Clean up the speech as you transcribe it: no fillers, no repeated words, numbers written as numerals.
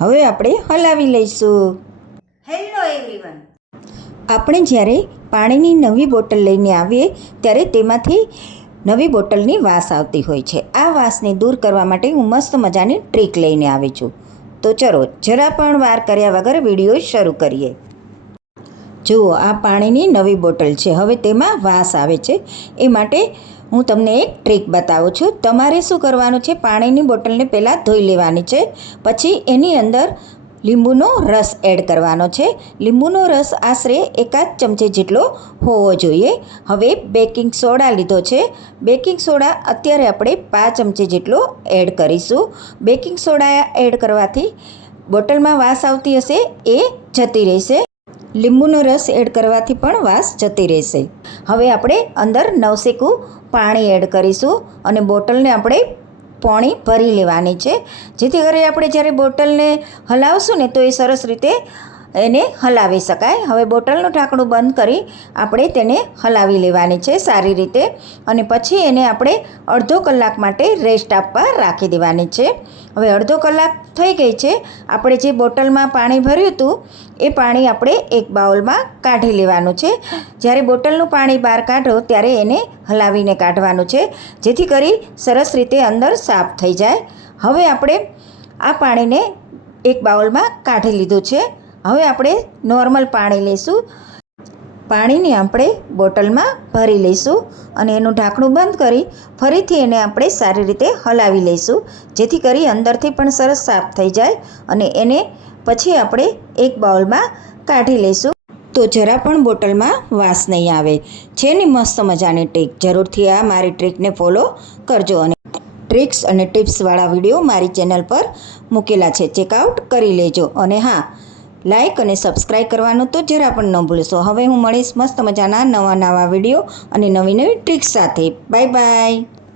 હવે આપણે હલાવી લઈશું। હેલો એવરીવન, આપણે જ્યારે પાણીની નવી બોટલ લઈને આવીએ ત્યારે તેમાંથી નવી બોટલની વાસ આવતી હોય છે। આ વાસને દૂર કરવા માટે હું મસ્ત મજાની ટ્રીક લઈને આવી છું। તો ચલો જરા પણ વાર કર્યા વગર વિડીયો શરૂ કરીએ। જુઓ, આ પાણીની નવી બોટલ છે। હવે તેમાં વાસ આવે છે, એ માટે હું તમને એક ટ્રીક બતાવું છું। તમારે શું કરવાનું છે, પાણીની બોટલને પહેલાં ધોઈ લેવાની છે, પછી એની અંદર લીંબુનો રસ એડ કરવાનો છે। લીંબુનો રસ આશરે 1 ચમચી જેટલો હોવો જોઈએ। હવે બેકિંગ સોડા લીધો છે। બેકિંગ સોડા અત્યારે આપણે 5 ચમચી જેટલો એડ કરીશું। બેકિંગ સોડા એડ કરવાથી બોટલમાં વાસ આવતી હશે એ જતી રહેશે। લીંબુનો રસ એડ કરવાથી પણ વાસ જતી રહેશે। હવે આપણે અંદર નવશેકું પાણી એડ કરીશું અને બોટલને આપણે પોણી ભરી લેવાની છે, જેથી કરી આપણે જ્યારે બોટલને હલાવશું ને તો એ સરસ રીતે એને હલાવી શકાય। હવે બોટલનું ઢાંકણું બંધ કરી આપણે તેને હલાવી લેવાની છે સારી રીતે, અને પછી એને આપણે અડધો કલાક માટે રેસ્ટ આપવા રાખી દેવાની છે। હવે અડધો કલાક થઈ ગઈ છે। આપણે જે બોટલમાં પાણી ભર્યું હતું એ પાણી આપણે એક બાઉલમાં કાઢી લેવાનું છે। જ્યારે બોટલનું પાણી બહાર કાઢો ત્યારે એને હલાવીને કાઢવાનું છે, જેથી કરી સરસ રીતે અંદર સાફ થઈ જાય। હવે આપણે આ પાણીને એક બાઉલમાં કાઢી લીધું છે। હવે આપણે નોર્મલ પાણી લઈશું। પાણીને આપણે બોટલમાં ભરી લઈશું અને એનું ઢાંકણું બંધ કરી ફરીથી એને આપણે સારી રીતે હલાવી લઈશું, જેથી કરી અંદરથી પણ સરસ સાફ થઈ જાય અને એને પછી આપણે એક બાઉલમાં કાઢી લઈશું, તો જરા પણ બોટલમાં વાસ નહીં આવે। છે ને મસ્ત મજાની ટ્રીક, જરૂરથી આ મારી ટ્રીકને ફોલો કરજો અને ટ્રિક્સ અને ટિપ્સવાળા વિડીયો મારી ચેનલ પર મૂકેલા છે, ચેકઆઉટ કરી લેજો। અને હા, લાઇક અને સબસ્ક્રાઈબ કરવાનું તો જરા પણ ન ભૂલશો। હવે હું મળીશ મસ્ત મજાના નવા વિડીયો અને નવી ટ્રિક્સ સાથે। Bye bye.